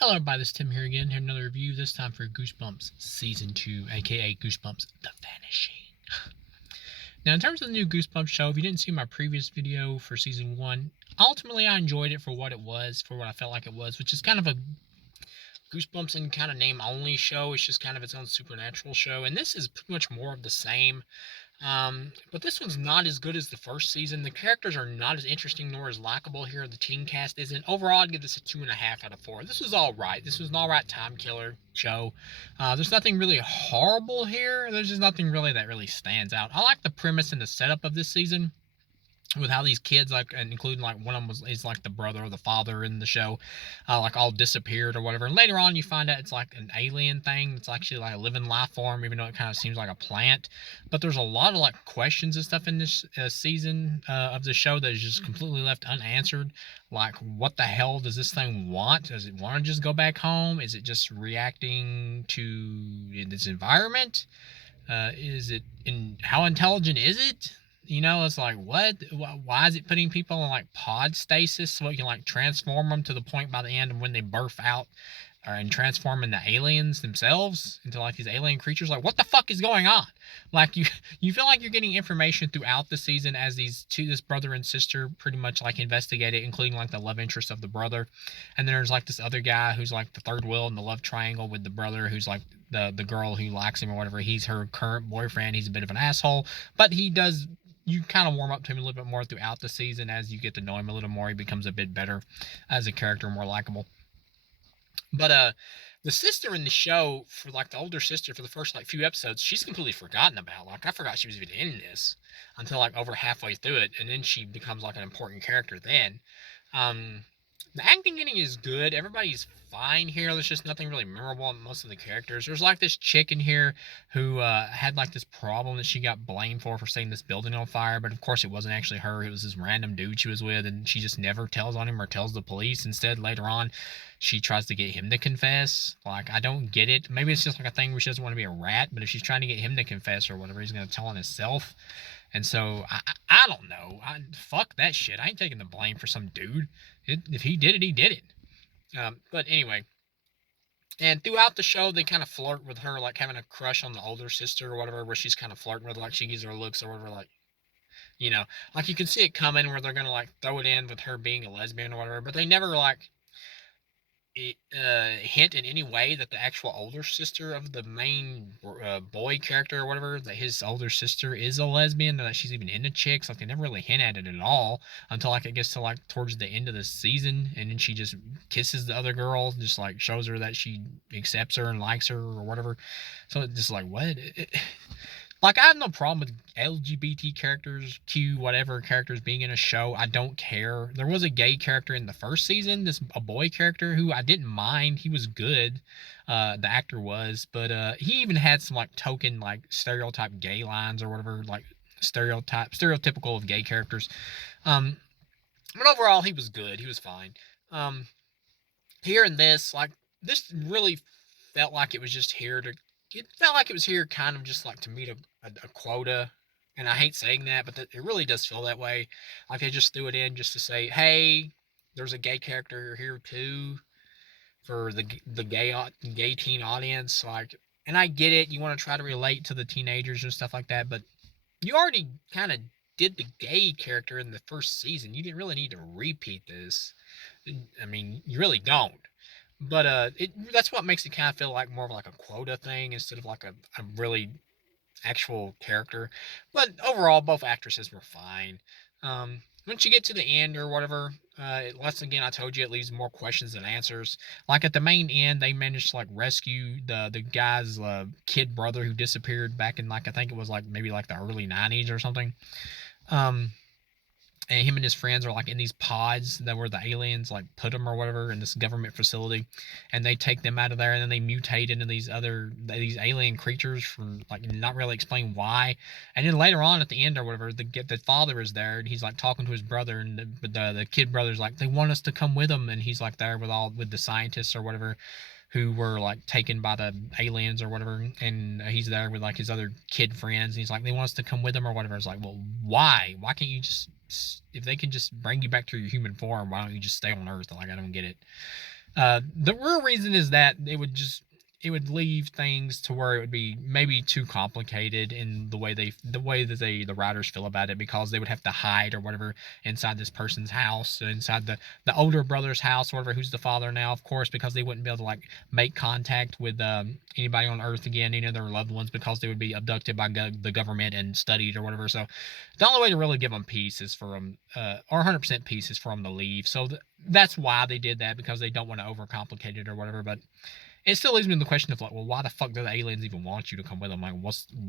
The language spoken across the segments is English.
Hello everybody, this is Tim here again. Here another review, this time for Goosebumps Season 2, aka Goosebumps The Vanishing. Now, in terms of the new Goosebumps show, if you didn't see my previous video for Season 1, ultimately I enjoyed it for what it was, for what I felt like it was, which is kind of a Goosebumps in kind of name-only show. It's just kind of its own supernatural show, and this is pretty much more of the same. But this one's not as good as the first season. The characters are not as interesting nor as likable here. The teen cast isn't. Overall, I'd give this a 2.5 out of 4. This was all right. This was an all right time killer show. There's nothing really horrible here. There's just nothing really that really stands out. I like the premise and the setup of this season, with how these kids, like, and including like one of them is like the brother or the father in the show, like all disappeared or whatever. And later on, you find out it's like an alien thing. It's actually like a living life form, even though it kind of seems like a plant. But there's a lot of like questions and stuff in this season of the show that is just completely left unanswered. Like, what the hell does this thing want? Does it want to just go back home? Is it just reacting to its environment? Is it in how intelligent is it? It's like, what? Why is it putting people in like pod stasis so it can like transform them to the point by the end of when they birth out and transform into aliens themselves, into like these alien creatures? Like, what the fuck is going on? Like, you feel like you're getting information throughout the season as this brother and sister pretty much like investigate it, including like the love interest of the brother. And then there's like this other guy who's like the third wheel in the love triangle with the brother, who's like the girl who likes him or whatever. He's her current boyfriend. He's a bit of an asshole, but you kind of warm up to him a little bit more throughout the season. As you get to know him a little more, he becomes a bit better as a character, more likable. But the sister in the show, for like the older sister, for the first like few episodes, she's completely forgotten about. Like, I forgot she was even in this until like over halfway through it, and then she becomes like an important character then. The acting getting is good. Everybody's fine here. There's just nothing really memorable in most of the characters. There's like this chick in here who had like this problem that she got blamed for setting this building on fire. But of course, it wasn't actually her. It was this random dude she was with, and she just never tells on him or tells the police. Instead, later on, she tries to get him to confess. Like, I don't get it. Maybe it's just like a thing where she doesn't want to be a rat, but if she's trying to get him to confess or whatever, he's going to tell on himself. And so, I don't know. Fuck that shit. I ain't taking the blame for some dude. If he did it, he did it. But anyway. And throughout the show, they kind of flirt with her, like having a crush on the older sister or whatever, where she's kind of flirting with her, like she gives her looks or whatever, like you can see it coming where they're going to like throw it in with her being a lesbian or whatever, but they never like hint in any way that the actual older sister of the main boy character or whatever, that his older sister is a lesbian, or that she's even into chicks. Like, they never really hint at it at all until like it gets to like towards the end of the season, and then she just kisses the other girl, just like shows her that she accepts her and likes her or whatever. So it's just like, what? Like, I have no problem with LGBT characters, whatever characters being in a show. I don't care. There was a gay character in the first season, a boy character who I didn't mind. He was good. The actor was, but he even had some like token like stereotype gay lines or whatever, like stereotypical of gay characters. But overall, he was good. He was fine. Here in this, like, this really felt like it was just here to. It felt like it was here kind of just like to meet a quota. And I hate saying that, but it really does feel that way. Like, they just threw it in just to say, hey, there's a gay character here too, for the gay teen audience. Like, and I get it. You want to try to relate to the teenagers and stuff like that, but you already kind of did the gay character in the first season. You didn't really need to repeat this. I mean, you really don't. But that's what makes it kind of feel like more of like a quota thing instead of like a really actual character. But overall, both actresses were fine. Once you get to the end or whatever, once again, I told you, it leaves more questions than answers. Like, at the main end, they managed to like rescue the guy's kid brother who disappeared back in, like, I think it was like maybe like the early 90s or something. And him and his friends are like in these pods that were the aliens like put them or whatever in this government facility, and they take them out of there, and then they mutate into these alien creatures from like not really explain why. And then later on at the end or whatever, the father is there, and he's like talking to his brother, and the kid brother's like, they want us to come with them, and he's like there with the scientists or whatever, who were like taken by the aliens or whatever, and he's there with like his other kid friends, and he's like, they want us to come with them or whatever. It's like, well, why can't you just, if they can just bring you back to your human form, why don't you just stay on Earth? Like, I don't get it. The real reason is that it would leave things to where it would be maybe too complicated in the writers feel about it, because they would have to hide or whatever inside this person's house, inside the older brother's house, or whatever, who's the father now, of course, because they wouldn't be able to like make contact with anybody on Earth again, any of their loved ones, because they would be abducted by the government and studied or whatever. So the only way to really give them peace is for them, or 100% peace is for them to leave. So that's why they did that, because they don't want to overcomplicate it or whatever. But it still leaves me in the question of like, well, why the fuck do the aliens even want you to come with them? Like,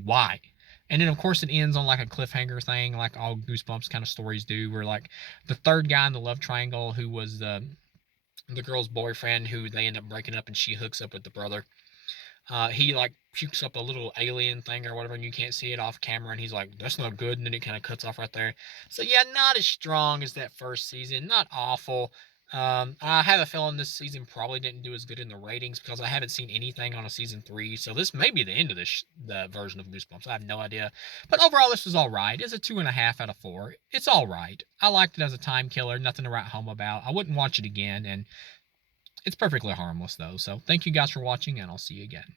why? And then of course it ends on like a cliffhanger thing, like all Goosebumps kind of stories do, where like the third guy in the love triangle, who was the girl's boyfriend, who they end up breaking up, and she hooks up with the brother. He like pukes up a little alien thing or whatever, and you can't see it off camera, and he's like, "That's not good," and then it kind of cuts off right there. So yeah, not as strong as that first season, not awful. I have a feeling this season probably didn't do as good in the ratings, because I haven't seen anything on a season 3. So this may be the end of the version of Goosebumps. I have no idea, but overall this was all right. It's a 2.5 out of 4. It's all right. I liked it as a time killer. Nothing to write home about. I wouldn't watch it again, and it's perfectly harmless though. So thank you guys for watching, and I'll see you again.